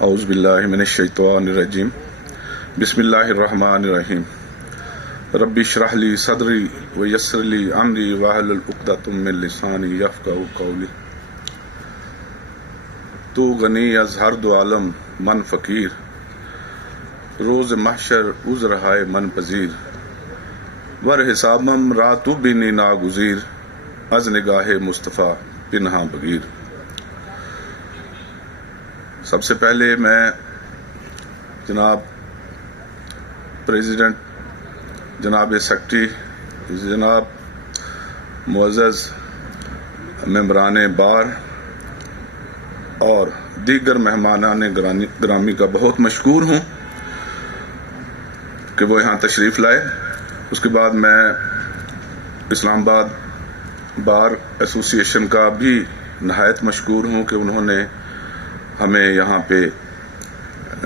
औज़ु बिल्लाहि मिनश्शैतानिर्रजीम बिस्मिल्लाहिर्रहमानिर्रहीम रब्बि इश्रह ली सदरी व यस्सिर ली अमरी वहलुल उक़दतम मिन लिसानी यफ़क़हू क़ौली। तू गनी अज़ हर दो आलम मन फ़कीर, रोज़ महशर उज़्र हाय मन पज़ीर, वर हिसाबम रातु बिनी नागुज़ीर, अज़ निगाहे मुस्तफ़ा पिन्हा बगीर। सबसे पहले मैं जनाब प्रेसिडेंट, जनाब सेक्रेटरी, जनाब मुअज़्ज़ज़ मेंबरान बार और दीगर मेहमानान ग्रामी का बहुत मशकूर हूँ कि वो यहाँ तशरीफ़ लाए। उसके बाद मैं इस्लामाबाद बार एसोसिएशन का भी नहायत मशकूर हूँ कि उन्होंने हमें यहाँ पे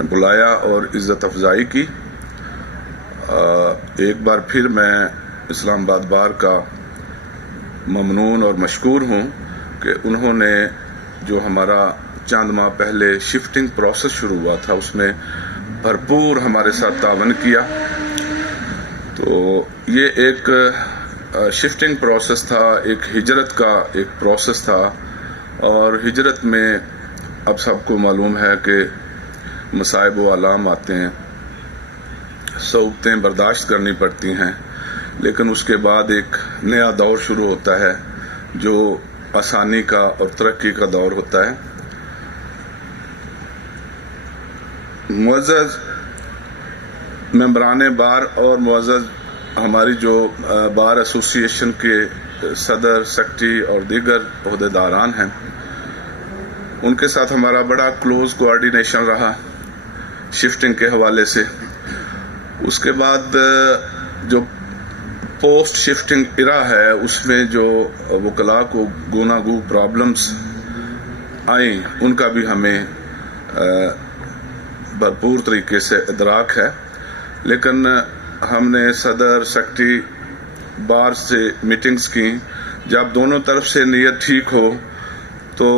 बुलाया और इज़्ज़त अफ़ज़ाई की। एक बार फिर मैं इस्लामाबाद बार का ममनून और मशकूर हूँ कि उन्होंने जो हमारा चंद माह पहले शिफ्टिंग प्रोसेस शुरू हुआ था उसमें भरपूर हमारे साथ तावन किया। तो ये एक शिफ्टिंग प्रोसेस था, एक हिजरत का एक प्रोसेस था, और हिजरत में अब सबको मालूम है कि मसाइब व आलाम आते हैं, सऊबतें बर्दाश्त करनी पड़ती हैं, लेकिन उसके बाद एक नया दौर शुरू होता है जो आसानी का और तरक्की का दौर होता है। मुअज़्ज़ज़ मेंबरान बार और मुअज़्ज़ज़ हमारी जो बार एसोसिएशन के सदर, सेक्रेटरी और दीगर ओहदेदारान हैं, उनके साथ हमारा बड़ा क्लोज कोऑर्डिनेशन रहा शिफ्टिंग के हवाले से। उसके बाद जो पोस्ट शिफ्टिंग इरा है उसमें जो वकला को गुनागू प्रॉब्लम्स आई उनका भी हमें भरपूर तरीके से इदराक है, लेकिन हमने सदर, सेक्रेटरी, बार से मीटिंग्स की। जब दोनों तरफ से नीयत ठीक हो तो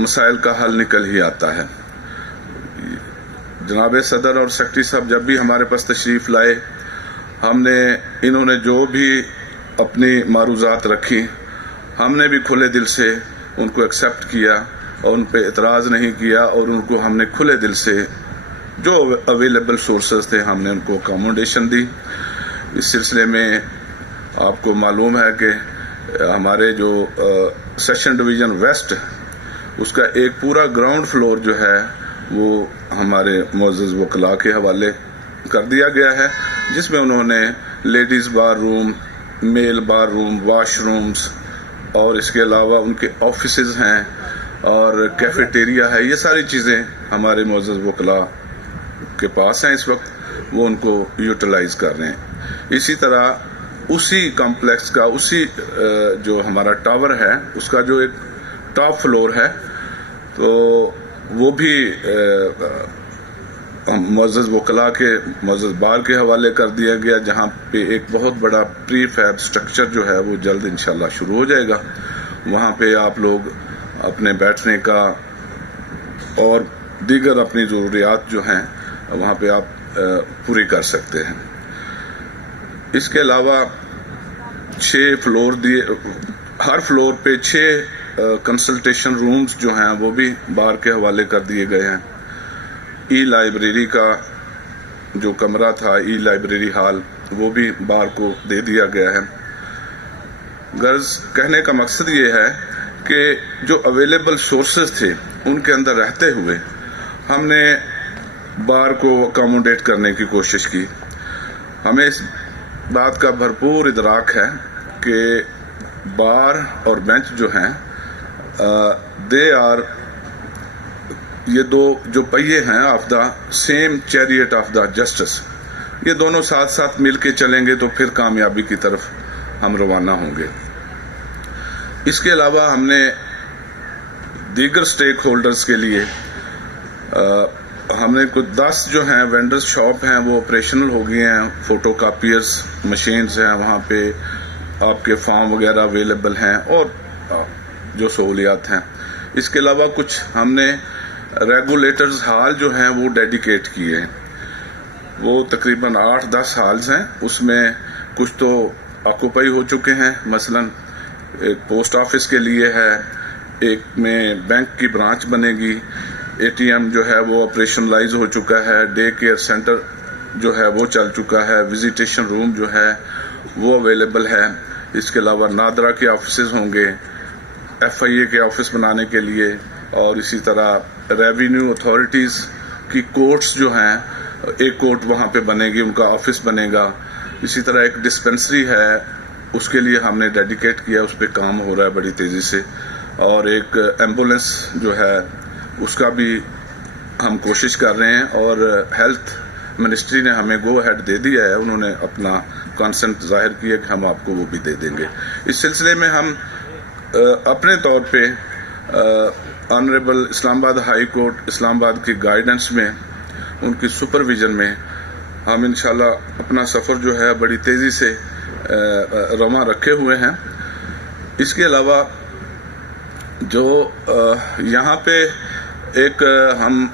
मसाइल का हल निकल ही आता है। जनाब सदर और सेक्रेटरी साहब जब भी हमारे पास तशरीफ़ लाए, इन्होंने जो भी अपनी मारूज़ात रखी, हमने भी खुले दिल से उनको एक्सेप्ट किया और उन पे एतराज़ नहीं किया, और उनको हमने खुले दिल से जो अवेलेबल सोर्सेज थे हमने उनको अकोमोडेशन दी। इस सिलसिले में आपको मालूम है कि हमारे जो सेशन डिवीज़न वेस्ट, उसका एक पूरा ग्राउंड फ्लोर जो है वो हमारे मुअज़्ज़ज़ वकला के हवाले कर दिया गया है, जिसमें उन्होंने लेडीज़ बार रूम, मेल बार रूम, वाशरूम्स और इसके अलावा उनके ऑफिसेज हैं और कैफेटेरिया है, ये सारी चीज़ें हमारे मुअज़्ज़ज़ वकला के पास हैं इस वक्त, वो उनको यूटिलाइज़ कर रहे हैं। इसी तरह उसी कॉम्प्लेक्स का उसी जो हमारा टावर है उसका जो एक टॉप फ्लोर है, तो वो भी मुअज़्ज़ज़ वकला के मुअज़्ज़ज़ बार के हवाले कर दिया गया, जहाँ पे एक बहुत बड़ा प्री फैब स्ट्रक्चर जो है वो जल्द इंशाल्लाह शुरू हो जाएगा। वहाँ पे आप लोग अपने बैठने का और दीगर अपनी ज़रूरियात जो हैं वहाँ पे आप पूरी कर सकते हैं। इसके अलावा 6 फ्लोर दिए, हर फ्लोर पे 6 कंसल्टेशन रूम्स जो हैं वो भी बार के हवाले कर दिए गए हैं। ई लाइब्रेरी का जो कमरा था, ई लाइब्रेरी हॉल, वो भी बार को दे दिया गया है। गर्ज कहने का मकसद ये है कि जो अवेलेबल सोर्सेज थे उनके अंदर रहते हुए हमने बार को अकोमोडेट करने की कोशिश की। हमें इस बात का भरपूर इदराक है कि बार और बेंच जो हैं दे आर, ये दो जो पहिए हैं of the same chariot of the justice, ये दोनों साथ साथ मिल के चलेंगे तो फिर कामयाबी की तरफ हम रवाना होंगे। इसके अलावा हमने दीगर स्टेक होल्डर्स के लिए हमने कुछ 10 जो हैं वेंडर्स शॉप हैं वो ऑपरेशनल हो गए हैं, फोटो कापियर्स मशीन्स हैं, वहाँ पे आपके फॉर्म वगैरह अवेलेबल हैं और जो सहूलियात हैं। इसके अलावा कुछ हमने ریگولیٹرز ہال جو ہیں وہ ڈیڈیکیٹ کیے ہیں، وہ تقریباً 8-10 ہالز ہیں، اس میں کچھ تو آکوپائی ہو چکے ہیں، مثلا ایک پوسٹ آفس کے لیے ہے، ایک میں بینک کی برانچ بنے گی، اے ٹی ایم جو ہے وہ آپریشنلائز ہو چکا ہے، ڈے کیئر سینٹر جو ہے وہ چل چکا ہے، وزیٹیشن روم جو ہے وہ اویلیبل ہے، اس کے علاوہ نادرا کے آفیسز ہوں گے ایف آئی اے کے آفس بنانے کے لیے، اور اسی طرح ریونیو اتھارٹیز کی کورٹس جو ہیں، ایک کورٹ وہاں پہ بنے گی، ان کا آفس بنے گا، اسی طرح ایک ڈسپنسری ہے، اس کے لیے ہم نے ڈیڈیکیٹ کیا، اس پہ کام ہو رہا ہے بڑی تیزی سے، اور ایک ایمبولینس جو ہے اس کا بھی ہم کوشش کر رہے ہیں، اور ہیلتھ منسٹری نے ہمیں گو ہیڈ دے دیا ہے، انہوں نے اپنا کانسنٹ ظاہر کیا کہ ہم آپ کو وہ بھی دے دیں گے۔ اس سلسلے میں ہم اپنے طور پہ آنریبل اسلام آباد ہائی کورٹ اسلام آباد کی گائیڈنس میں، ان کی سپرویژن میں ہم انشاءاللہ اپنا سفر جو ہے بڑی تیزی سے رواں رکھے ہوئے ہیں۔ اس کے علاوہ جو یہاں پہ ایک ہم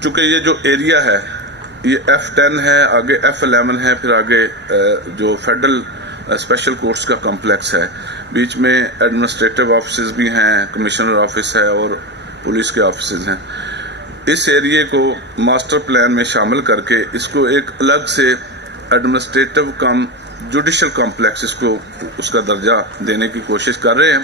چونکہ یہ جو ایریا ہے یہ F10 ہے، آگے F11 ہے، پھر آگے جو فیڈرل اسپیشل کورٹس کا کمپلیکس ہے، بیچ میں ایڈمنسٹریٹو آفیسز بھی ہیں، کمشنر آفس ہے اور پولیس کے آفیسز ہیں۔ اس ایریے کو ماسٹر پلان میں شامل کر کے اس کو ایک الگ سے ایڈمنسٹریٹو کم جوڈیشل کمپلیکس اس کا درجہ دینے کی کوشش کر رہے ہیں۔